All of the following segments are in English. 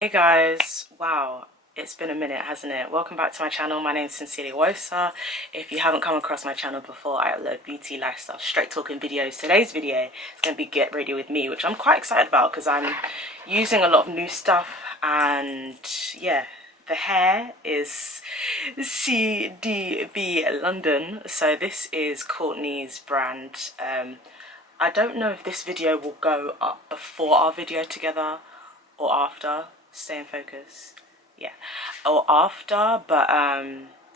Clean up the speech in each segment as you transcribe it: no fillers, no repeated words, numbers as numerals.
Hey guys, wow, it's been a minute, hasn't it? Welcome back to my channel. My name is SincerelyOghosa. If you haven't come across my channel before, I upload beauty, lifestyle, straight talking videos. Today's video is going to be Get Ready With Me, which I'm quite excited about because I'm using a lot of new stuff. And yeah, the hair is CDB London. So this is Courtney's brand. I don't know if this video will go up before our video together or after. Stay in focus, yeah, or after, but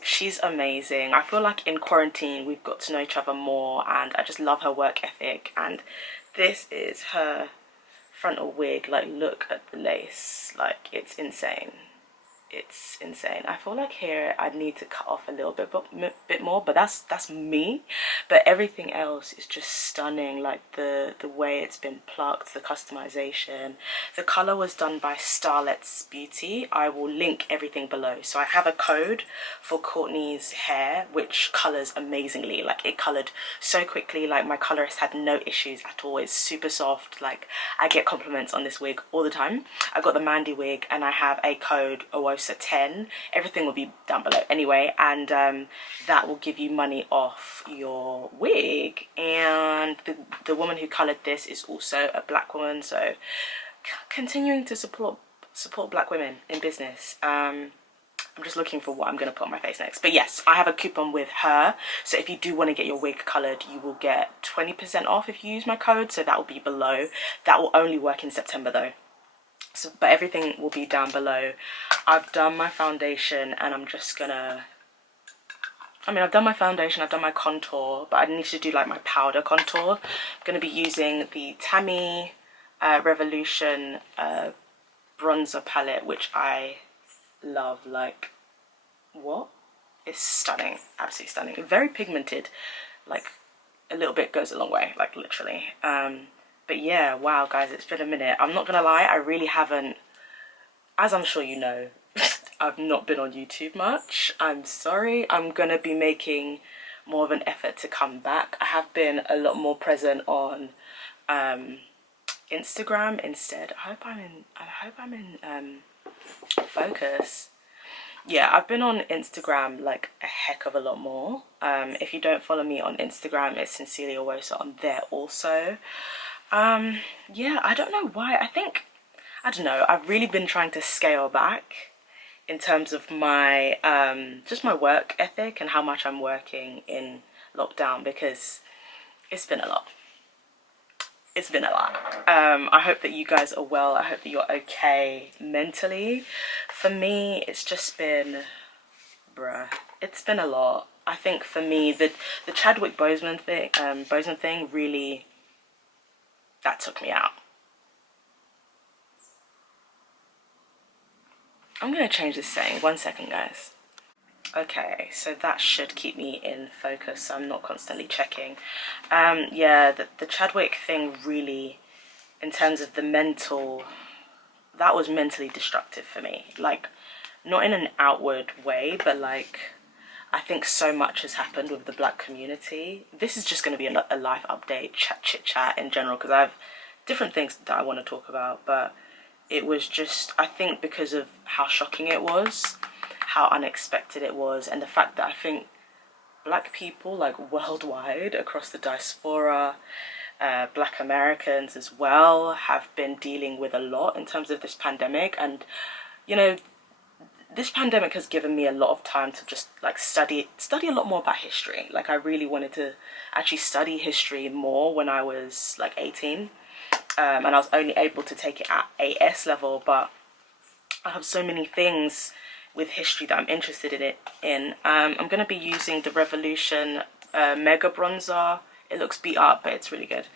she's amazing. I feel like in quarantine we've got to know each other more, and I just love her work ethic. And this is her frontal wig. Like, look at the lace, like it's insane. It's insane. I feel like here I need to cut off a little bit more, but that's me. But everything else is just stunning. Like the way it's been plucked, the customization. The color was done by Starlet's Beauty. I will link everything below. So I have a code for Courtney's hair, which colors amazingly. Like, it colored so quickly. Like, my colorist had no issues at all. It's super soft. Like, I get compliments on this wig all the time. I got the Mandy wig, and I have a code Oghosa 10. Everything will be down below anyway, and that will give you money off your wig. And the woman who colored this is also a black woman, so continuing to support black women in business. I'm just looking for what I'm going to put on my face next. But yes, I have a coupon with her. So if you do want to get your wig coloured, you will get 20% off if you use my code. So that will be below. That will only work in September though. So, but everything will be down below. I've done my foundation, and I'm just gonna... I've done my foundation, I've done my contour, but I need to do like my powder contour. I'm going to be using the Tammy Revolution bronzer palette, which I love. Like, what? It's stunning, absolutely stunning. Very pigmented, like a little bit goes a long way, like literally. But yeah, wow guys, it's been a minute. I'm not gonna lie, I really haven't, as I'm sure you know, I've not been on YouTube much. I'm sorry. I'm gonna be making more of an effort to come back. I have been a lot more present on Instagram instead. I hope I'm in focus. Yeah, I've been on Instagram like a heck of a lot more. If you don't follow me on Instagram, it's SincerelyOghosa on there also. Yeah, I don't know why. I don't know, I've really been trying to scale back in terms of my just my work ethic and how much I'm working in lockdown, because it's been a lot. It's been a lot. I hope that you guys are well. I hope that you're okay mentally. For me, it's just been, it's been a lot. I think for me, the Chadwick Boseman thing really, that took me out. I'm gonna change this setting. 1 second, guys. Okay, so that should keep me in focus, so I'm not constantly checking. Yeah, the Chadwick thing really, in terms of the mental, that was mentally destructive for me. Like, not in an outward way, but like, I think so much has happened with the black community. This is just going to be a life update, chit chat in general, because I have different things that I want to talk about. But it was just, I think because of how shocking it was, how unexpected it was, and the fact that I think black people, like worldwide, across the diaspora, black Americans as well, have been dealing with a lot in terms of this pandemic. And you know, this pandemic has given me a lot of time to just like study a lot more about history. Like, I really wanted to actually study history more when I was like 18, and I was only able to take it at AS level, but I have so many things with history that I'm interested in. I'm going to be using the Revolution Mega Bronzer. It looks beat up, but it's really good.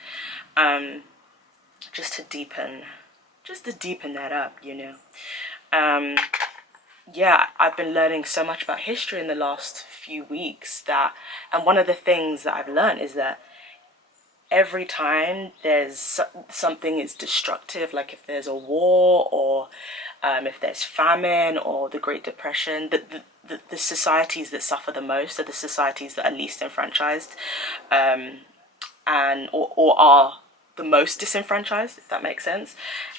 Just to deepen that up, you know. Yeah, I've been learning so much about history in the last few weeks and one of the things that I've learned is that every time there's something is destructive, like if there's a war or if there's famine or the Great Depression, the societies that suffer the most are the societies that are least enfranchised, or are the most disenfranchised, if that makes sense.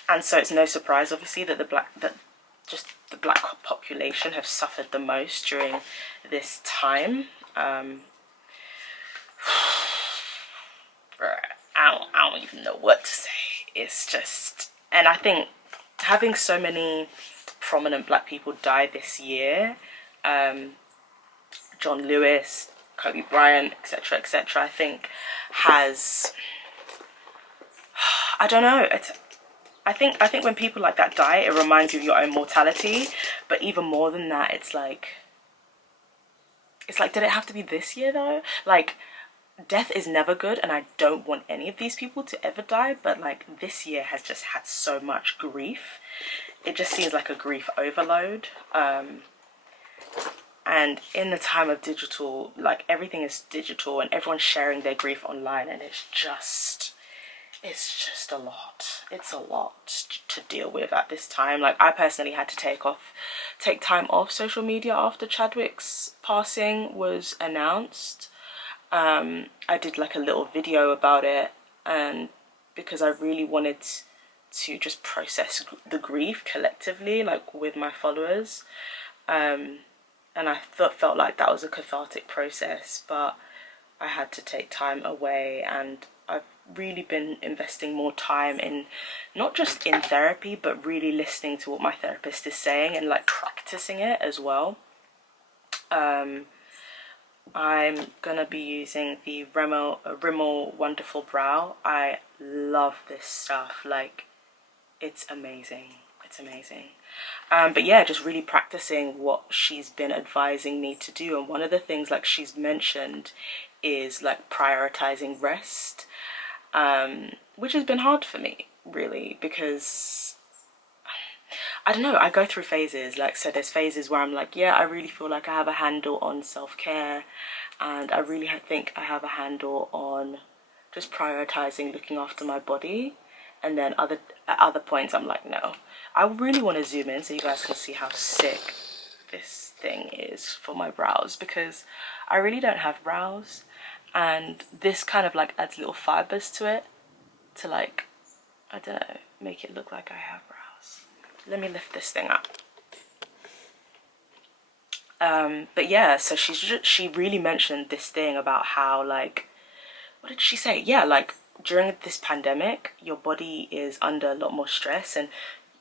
And so it's no surprise, obviously, that the black population have suffered the most during this time. I don't even know what to say. It's just, and I think having so many prominent black people die this year, John Lewis, Kobe Bryant, etc., I think has, I don't know, I think when people like that die, it reminds you of your own mortality. But even more than that, it's like, did it have to be this year though? Like, death is never good, and I don't want any of these people to ever die, but like this year has just had so much grief. It just seems like a grief overload. And in the time of digital, like everything is digital and everyone's sharing their grief online, and it's just a lot. It's a lot to deal with at this time. Like, I personally had to take time off social media after Chadwick's passing was announced. I did like a little video about it, and because I really wanted to just process the grief collectively, like with my followers. And I felt like that was a cathartic process, but I had to take time away, and I've really been investing more time in not just in therapy, but really listening to what my therapist is saying and like practicing it as well. I'm gonna be using the Rimmel Wonderful Brow. I love this stuff. Like, it's amazing. It's amazing. But yeah, just really practicing what she's been advising me to do. And one of the things like she's mentioned is like prioritizing rest, which has been hard for me really, because I don't know, I go through phases. Like, so there's phases where I'm like, yeah, I really feel like I have a handle on self-care, and I really think I have a handle on just prioritizing looking after my body. And then at other points I'm like, no, I really want to zoom in so you guys can see how sick this thing is for my brows, because I really don't have brows, and this kind of like adds little fibers to it to like, I don't know, make it look like I have brows. Let me lift this thing up. But yeah, so she really mentioned this thing about how, like, what did she say? Yeah, like, during this pandemic, your body is under a lot more stress, and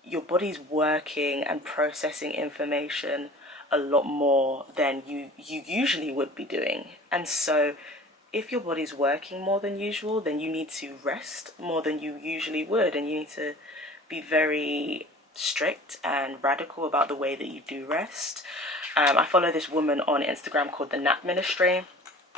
your body's working and processing information a lot more than you usually would be doing. And so if your body's working more than usual, then you need to rest more than you usually would, and you need to be very strict and radical about the way that you do rest. I follow this woman on Instagram called the Nap Ministry.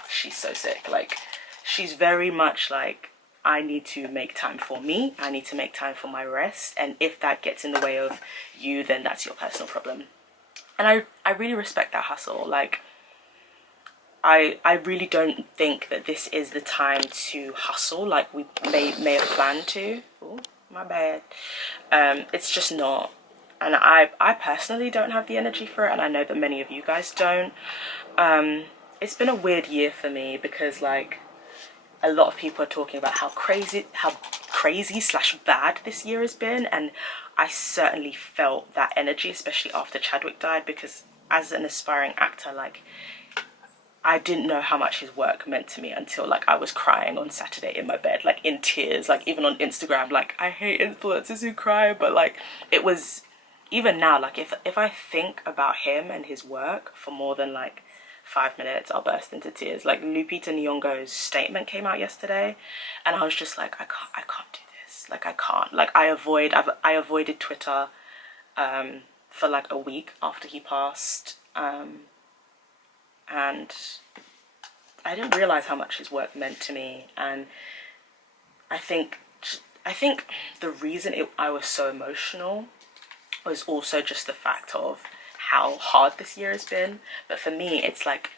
She's so sick. Like, she's very much like, I need to make time for me. I need to make time for my rest. And if that gets in the way of you, then that's your personal problem. And I really respect that hustle. Like, I really don't think that this is the time to hustle like we may have planned to. Oh, my bad. It's just not. And I personally don't have the energy for it, and I know that many of you guys don't. It's been a weird year for me, because like, a lot of people are talking about how crazy / bad this year has been, and I certainly felt that energy, especially after Chadwick died, because as an aspiring actor, like, I didn't know how much his work meant to me until like I was crying on Saturday in my bed, like in tears, like even on Instagram. Like, I hate influencers who cry, but like, it was, even now, like if I think about him and his work for more than like 5 minutes, I'll burst into tears. Like, Lupita Nyong'o's statement came out yesterday, and I was just like, I can't do this. Like, I can't. Like, I avoided Twitter for like a week after he passed, and I didn't realize how much his work meant to me. And I think the reason I was so emotional was also just the fact of how hard this year has been. But for me, it's like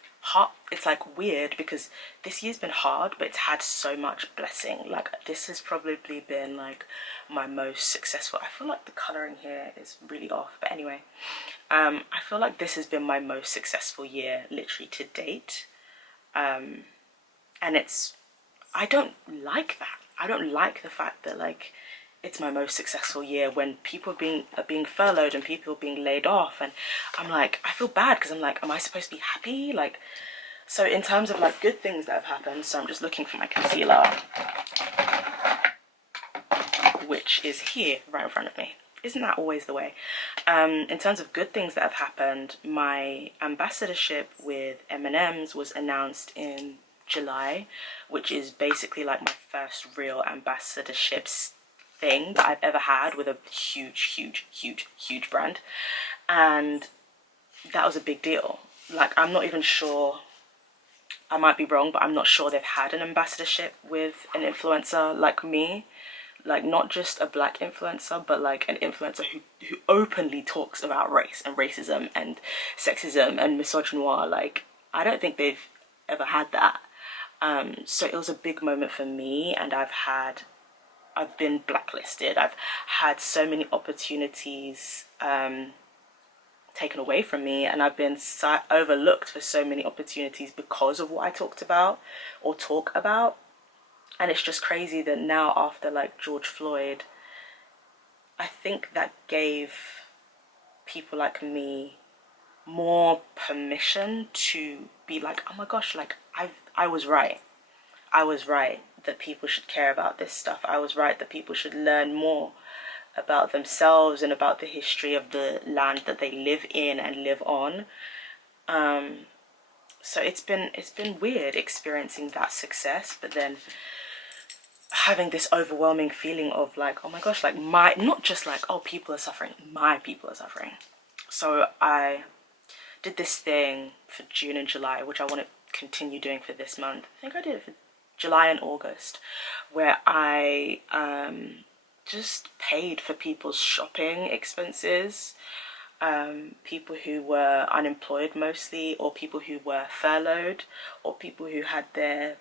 weird, because this year's been hard, but it's had so much blessing. Like, this has probably been like my most successful. I feel like the coloring here is really off, but anyway, I feel like this has been my most successful year literally to date. And I don't like that. I don't like the fact that like it's my most successful year when people are being furloughed and people are being laid off, and I'm like, I feel bad because I'm like, am I supposed to be happy? Like, so in terms of like good things that have happened, so I'm just looking for my concealer, which is here right in front of me. Isn't that always the way? In terms of good things that have happened, my ambassadorship with M&M's was announced in July, which is basically like my first real ambassadorships thing that I've ever had with a huge brand. And that was a big deal. Like, I'm not even sure, I might be wrong, but I'm not sure they've had an ambassadorship with an influencer like me. Like, not just a black influencer, but like an influencer who openly talks about race and racism and sexism and misogynoir. Like, I don't think they've ever had that. So it was a big moment for me, and I've been blacklisted. I've had so many opportunities taken away from me, and I've been overlooked for so many opportunities because of what I talked about or talk about. And it's just crazy that now, after like George Floyd, I think that gave people like me more permission to be like, oh my gosh, like I was right. I was right that people should care about this stuff. I was right that people should learn more about themselves and about the history of the land that they live in and live on. So it's been weird experiencing that success, but then having this overwhelming feeling of like, oh my gosh, like not just like, oh, people are suffering, my people are suffering. So I did this thing for June and July, which I want to continue doing for this month. I think I did it for July and August, where I just paid for people's shopping expenses, people who were unemployed mostly, or people who were furloughed, or people who had their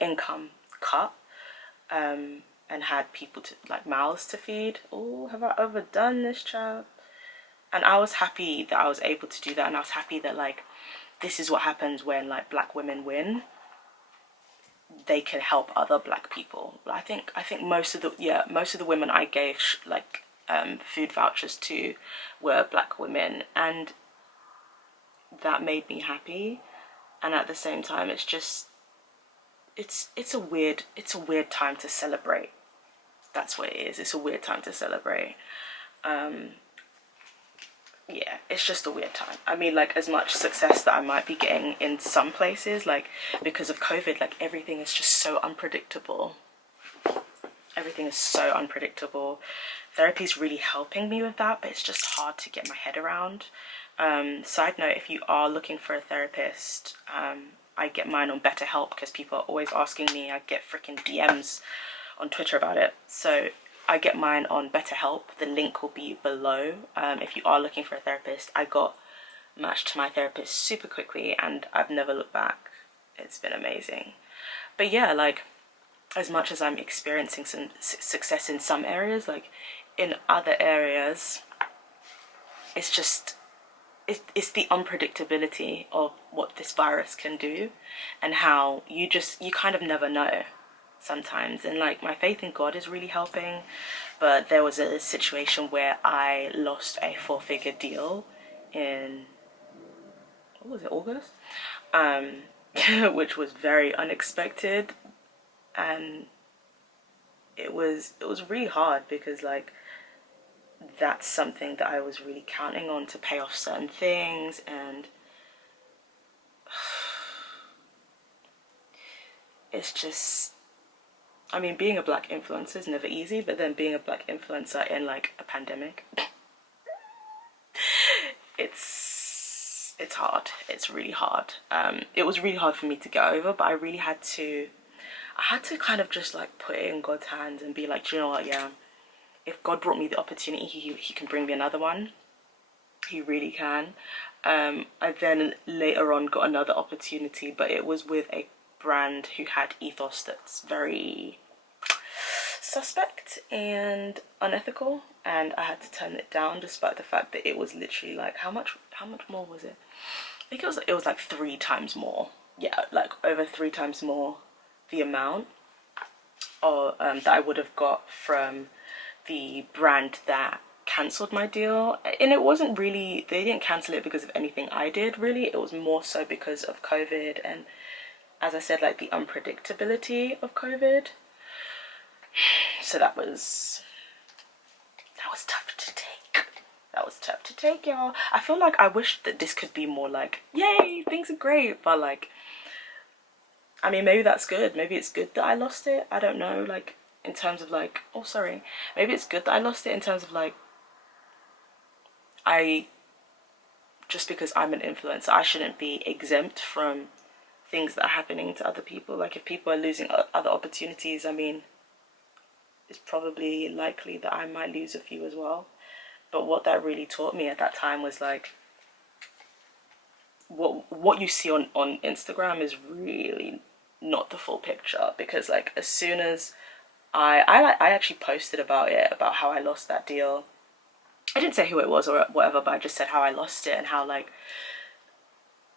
income cut, and had people to like mouths to feed. Oh, have I overdone this, child? And I was happy that I was able to do that, and I was happy that like this is what happens when like black women win. They can help other black people. I think most of the women I gave food vouchers to were black women, and that made me happy. And at the same time, it's just it's a weird time to celebrate. That's what it is. It's a weird time to celebrate. Yeah, it's just a weird time. I mean, like, as much success that I might be getting in some places, like, because of COVID, like, everything is just so unpredictable. Everything is so unpredictable. Therapy is really helping me with that, but it's just hard to get my head around. Side note, if you are looking for a therapist, I get mine on BetterHelp because people are always asking me. I get freaking DMs on Twitter about it. So I get mine on BetterHelp. The link will be below. If you are looking for a therapist, I got matched to my therapist super quickly and I've never looked back. It's been amazing. But yeah, like, as much as I'm experiencing some success in some areas, like in other areas, it's just, it's the unpredictability of what this virus can do and how you kind of never know sometimes. And like, my faith in God is really helping, but there was a situation where I lost a 4-figure deal in, what was it, August? Which was very unexpected, and it was really hard because like that's something that I was really counting on to pay off certain things, and it's just, I mean, being a black influencer is never easy, but then being a black influencer in like a pandemic, it's hard. It's really hard. It was really hard for me to get over, but I had to kind of just like put it in God's hands and be like, do you know what, yeah, if God brought me the opportunity, he can bring me another one. He really can. I then later on got another opportunity, but it was with a brand who had ethos that's very suspect and unethical, and I had to turn it down despite the fact that it was literally like, how much more was it? I think it was like 3 times more. Yeah, like over 3 times more the amount. or that I would have got from the brand that cancelled my deal. And it wasn't really, they didn't cancel it because of anything I did really. It was more so because of COVID, and as I said, like the unpredictability of COVID. So that was tough to take. That was tough to take, y'all. I feel like I wish that this could be more like, yay, things are great, but like, I mean, maybe that's good. Maybe it's good that I lost it. I don't know, like, in terms of like, oh, sorry. Maybe it's good that I lost it in terms of like, just because I'm an influencer, I shouldn't be exempt from things that are happening to other people. Like, if people are losing other opportunities, I mean, it's probably likely that I might lose a few as well. But what that really taught me at that time was like, what you see on Instagram is really not the full picture. Because like, as soon as I actually posted about it, about how I lost that deal. I didn't say who it was or whatever, but I just said how I lost it, and how like,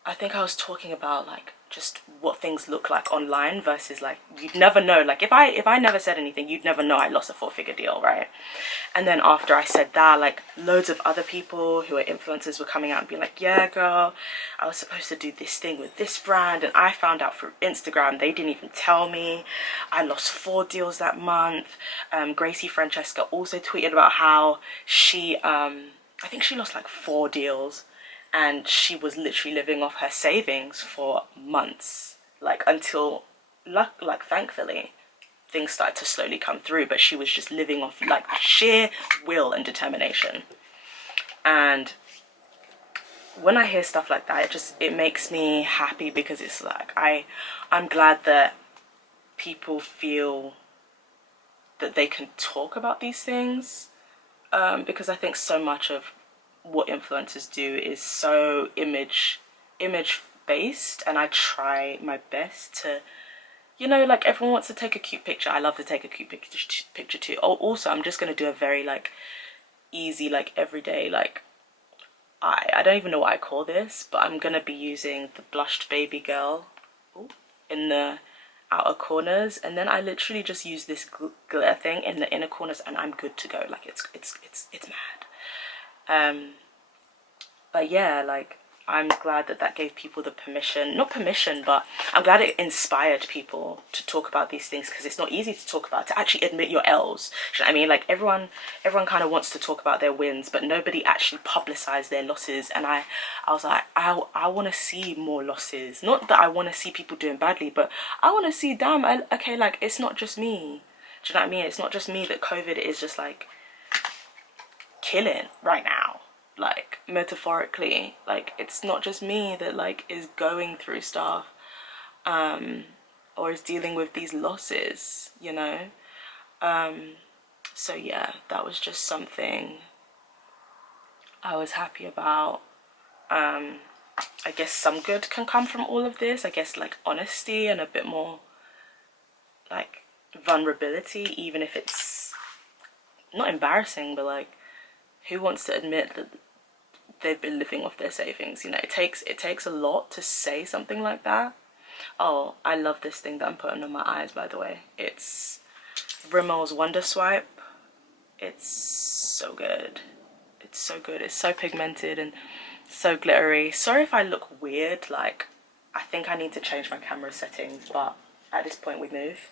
I think I was talking about like just what things look like online versus like, you'd never know. Like, if I never said anything, you'd never know I lost a 4-figure deal, right? And then after I said that, like, loads of other people who are influencers were coming out and being like, yeah girl, I was supposed to do this thing with this brand, and I found out through Instagram. They didn't even tell me. I lost 4 deals that month. Gracie Francesca also tweeted about how she I think she lost like 4 deals, and she was literally living off her savings for months, like, until like thankfully things started to slowly come through. But she was just living off like sheer will and determination. And when I hear stuff like that, it makes me happy, because it's like, I'm glad that people feel that they can talk about these things, because I think so much of what influencers do is so image based, and I try my best to, you know, like, everyone wants to take a cute picture. I love to take a cute picture too. Oh, also, I'm just gonna do a very like easy, like everyday, like, I don't even know what I call this, but I'm gonna be using the blushed baby girl in the outer corners, and then I literally just use this glitter thing in the inner corners, and I'm good to go. Like, it's mad. But yeah, like, I'm glad that gave people the permission, not permission, but I'm glad it inspired people to talk about these things, because it's not easy to talk about, to actually admit your L's. You know what I mean? Like, everyone kind of wants to talk about their wins, but nobody actually publicized their losses. And I was like, I want to see more losses. Not that I want to see people doing badly, but I want to see, damn, okay, like, it's not just me. Do you know what I mean? It's not just me that COVID is just like killing right now. Like, metaphorically, like, it's not just me that like is going through stuff or is dealing with these losses, you know. So yeah, that was just something I was happy about. I guess some good can come from all of this. I guess like honesty and a bit more like vulnerability, even if it's not embarrassing, but like, who wants to admit that they've been living off their savings? You know, it takes a lot to say something like that. Oh, I love this thing that I'm putting on my eyes, by the way. It's Rimmel's Wonder Swipe. It's so good. It's so good. It's so pigmented and so glittery. Sorry if I look weird. Like, I think I need to change my camera settings, but at this point we move.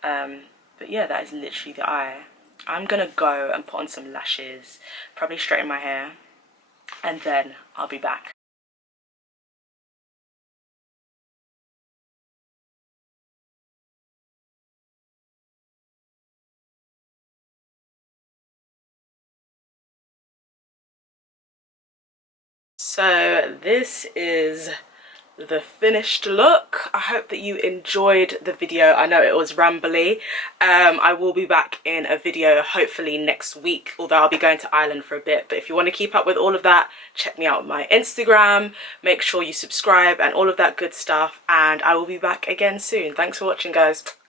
But yeah, that is literally the eye. I'm gonna go and put on some lashes, probably straighten my hair, and then I'll be back. So this is the finished look. I hope that you enjoyed the video. I know it was rambly. I will be back in a video hopefully next week, although I'll be going to Ireland for a bit. But if you want to keep up with all of that, check me out on my Instagram, make sure you subscribe and all of that good stuff, and I will be back again soon. Thanks for watching, guys.